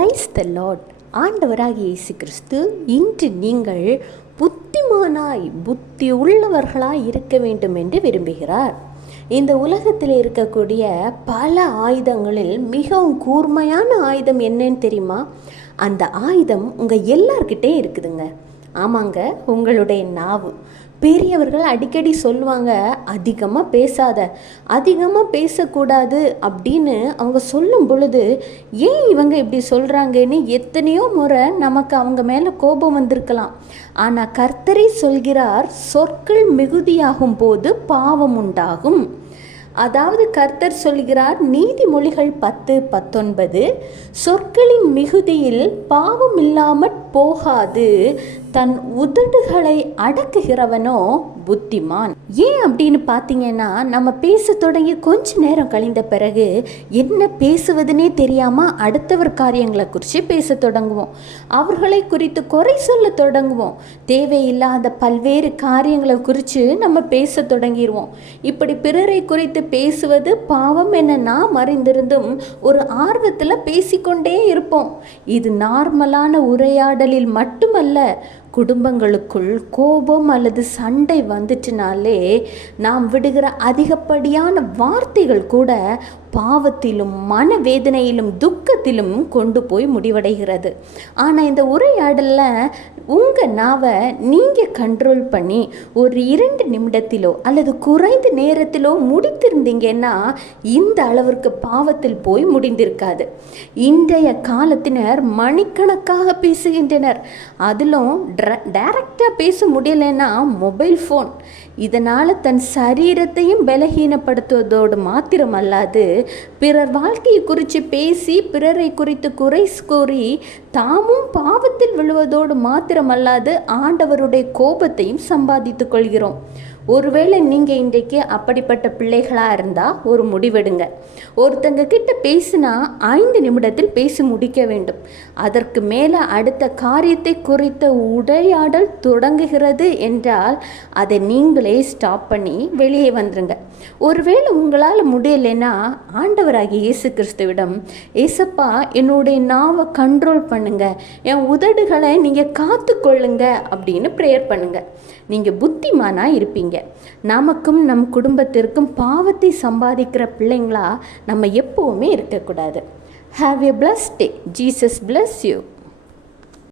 Praise the Lord. ஆண்டவராகிய இயேசு கிறிஸ்து இன்று நீங்கள் புத்திமானாய் புத்தி உள்ளவர்களாய் இருக்க வேண்டும் என்று விரும்புகிறார். இந்த உலகத்தில் இருக்கக்கூடிய பல ஆயுதங்களில் மிகவும் கூர்மையான ஆயுதம் என்னன்னு தெரியுமா? அந்த ஆயுதம் உங்கள் எல்லார்கிட்டே இருக்குதுங்க. ஆமாங்க, உங்களுடைய நாவு. பெரியவர்கள் அடிக்கடி சொல்லுவாங்க, அதிகமாக பேசாத, அதிகமாக பேசக்கூடாது அப்படின்னு அவங்க சொல்லும் பொழுது, ஏன் இவங்க இப்படி சொல்கிறாங்கன்னு எத்தனையோ முறை நமக்கு அவங்க மேலே கோபம் வந்திருக்கலாம். ஆனால் கர்த்தரை சொல்கிறார், சொற்கள் மிகுதியாகும் போது பாவம் உண்டாகும். அதாவது கர்த்தர் சொல்கிறார், நீதிமொழிகள் 10:19, சொற்களின் மிகுதியில் பாவம் இல்லாமற் போகாது, தன் உதடுகளை அடக்குகிறவனோ புத்திமான். ஏன் அப்படின்னு பார்த்தீங்கன்னா, நம்ம பேச தொடங்கி கொஞ்ச நேரம் கழிந்த பிறகு என்ன பேசுவதுனே தெரியாமல் அடுத்தவர் காரியங்களை குறித்து பேச தொடங்குவோம். அவர்களை குறித்து குறை சொல்ல தொடங்குவோம். தேவையில்லாத பல்வேறு காரியங்களை குறித்து நம்ம பேச தொடங்கிடுவோம். இப்படி பிறரை குறித்து பேசுவது பாவம் என நாம் அறிந்திருந்தும் ஒரு ஆர்வத்தில் பேசிக்கொண்டே இருப்போம். இது நார்மலான உரையாடலில் மட்டுமல்ல, குடும்பங்களுக்குள் கோபம் அல்லது சண்டை வந்துச்சுனாலே நாம் விடுகிற அதிகப்படியான வார்த்தைகள் கூட பாவத்திலும் மனவேதனையிலும் துக்கத்திலும் கொண்டு போய் முடிவடைகிறது. ஆனால் இந்த உரையாடலில் உங்கள் நாவை நீங்கள் கண்ட்ரோல் பண்ணி ஒரு 2 நிமிடத்திலோ அல்லது குறைந்த நேரத்திலோ முடித்திருந்தீங்கன்னா இந்த அளவிற்கு பாவத்தில் போய் முடிந்திருக்காது. இன்றைய காலத்தினர் மணிக்கணக்காக பேசுகின்றனர். அதிலும் டைரக்டாக பேச முடியலைன்னா மொபைல் ஃபோன். இதனால் தன் சரீரத்தையும் பலகீனப்படுத்துவதோடு மாத்திரமல்லாது பிறர் வாழ்க்கையை குறித்து பேசி பிறரை குறித்து குறை கூறி தாமும் பாவத்தில் விழுவதோடு மாத்திரமல்லாது ஆண்டவருடைய கோபத்தையும் சம்பாதித்து கொள்கிறோம். ஒருவேளை நீங்கள் இன்றைக்கு அப்படிப்பட்ட பிள்ளைகளாக இருந்தால் ஒரு முடிவெடுங்க. ஒருத்தங்க கிட்ட பேசினா 5 நிமிடத்தில் பேசி முடிக்க வேண்டும். அதற்கு மேலே அடுத்த காரியத்தை குறித்த உரையாடல் தொடங்குகிறது என்றால் அதை நீங்களே ஸ்டாப் பண்ணி வெளியே வந்துருங்க. ஒருவேளை உங்களால் முடியலைன்னா ஆண்டவராகிய இயேசு கிறிஸ்துவிடம், ஏசப்பா என்னுடைய நாவை கண்ட்ரோல் பண்ணுங்க, என் உதடுகளை நீங்கள் காத்து கொள்ளுங்க அப்படின்னு ப்ரேயர் பண்ணுங்க. நீங்கள் புத்திமானாக இருப்பீங்க. நமக்கும் நம் குடும்பத்திற்கும் பாவத்தை சம்பாதிக்கிற பிள்ளைங்களா நம்ம எப்போவுமே இருக்கக்கூடாது. Have a blessed day. Jesus bless you.